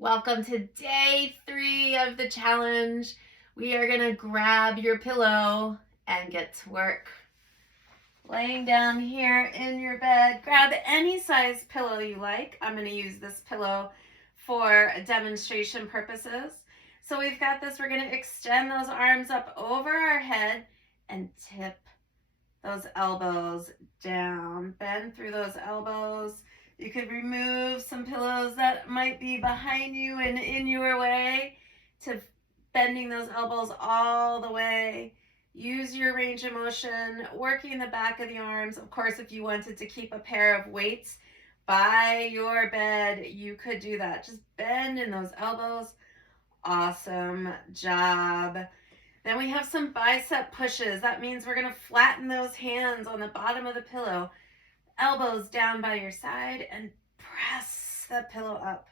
Welcome to day 3 of the challenge. We are gonna grab your pillow and get to work. Laying down here in your bed, grab any size pillow you like. I'm gonna use this pillow for demonstration purposes. So we've got this, we're gonna extend those arms up over our head and tip those elbows down. Bend through those elbows. You could remove some pillows that might be behind you and in your way to bending those elbows all the way. Use your range of motion, working the back of the arms. Of course, if you wanted to keep a pair of weights by your bed, you could do that. Just bend in those elbows. Awesome job. Then we have some bicep pushes. That means we're going to flatten those hands on the bottom of the pillow. Elbows down by your side and press that pillow up.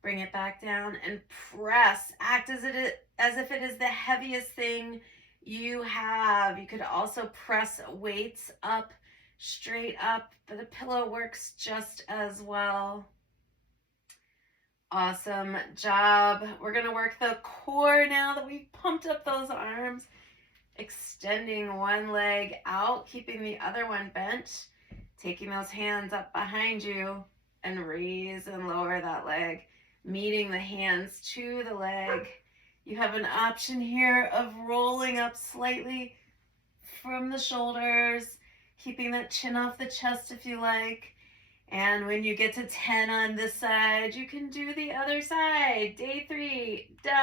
Bring it back down and press. Act as if it is the heaviest thing you have. You could also press weights up, straight up, but the pillow works just as well. Awesome job. We're going to work the core now that we've pumped up those arms. Extending one leg out, keeping the other one bent. Taking those hands up behind you and raise and lower that leg. Meeting the hands to the leg. You have an option here of rolling up slightly from the shoulders, keeping that chin off the chest if you like. And when you get to 10 on this side, you can do the other side. Day 3, done.